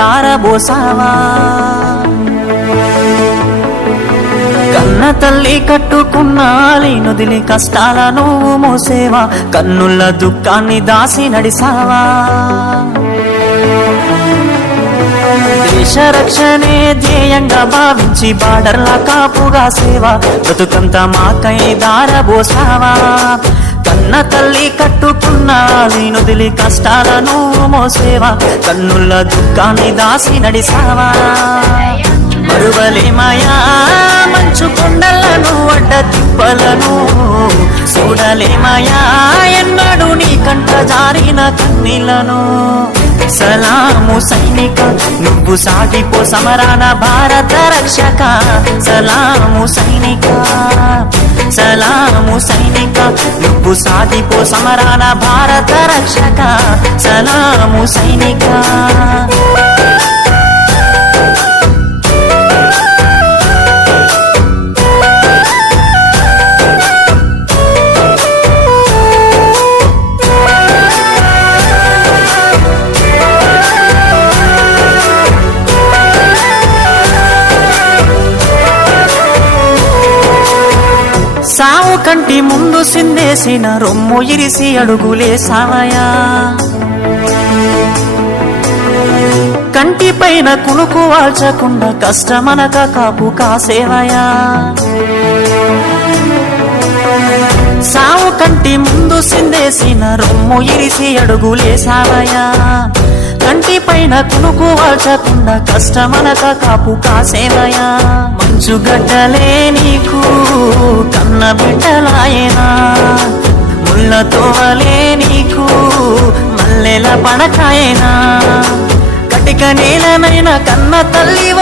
తారబోసావా కన్న తల్లి కట్టుకున్నాలి నుదిలి కష్టాల నువ్వు మోసేవా కన్నుల దుఃఖాన్ని దాసి నడిసావా దేశ రక్షణే ధ్యేయంగా భావించి బార్డర్ల కాపుగా సేవా బ్రతుకంతా మాకై దారబోసావా కన్న తల్లి కట్టుకున్నాలి నుదిలి కష్టాలను మోసేవా కన్నుల దుఃఖాన్ని దాసి నడిసావా మరువలేమయా మంచు కొండలను అడ్డ తిప్పలను చూడలేమయా ఎన్నడు నీ కంట జారిన కన్నీళ్లను సలాము సైనిక నువ్వు సాగిపో సమరాన భారత రక్షక సలాము సైనిక సలాము సైనిక నువ్వు సాగిపో సమరాన భారత రక్షక సలాము సైనిక సావు కంటి ముందు సిందేసిన రొమ్ము ఇరిసి అడుగులేసావయా కంటి పైన కునుకు వాల్చకుండా కష్టమనక కాపు కాసేవయా సావు కంటి ముందు సిందేసిన రొమ్ము ఇరిసి అడుగులేసావయా కంటి పైన కునుకు వాల్చకుండా కష్టమనక కాపు కాసేవయా మంచు గడ్డలే నీకు కన్న బిడ్డలాయనా ముళ్ళతోవలే నీకు మల్లెల పడకాయనా కటిక నేలనైన కన్న తల్లి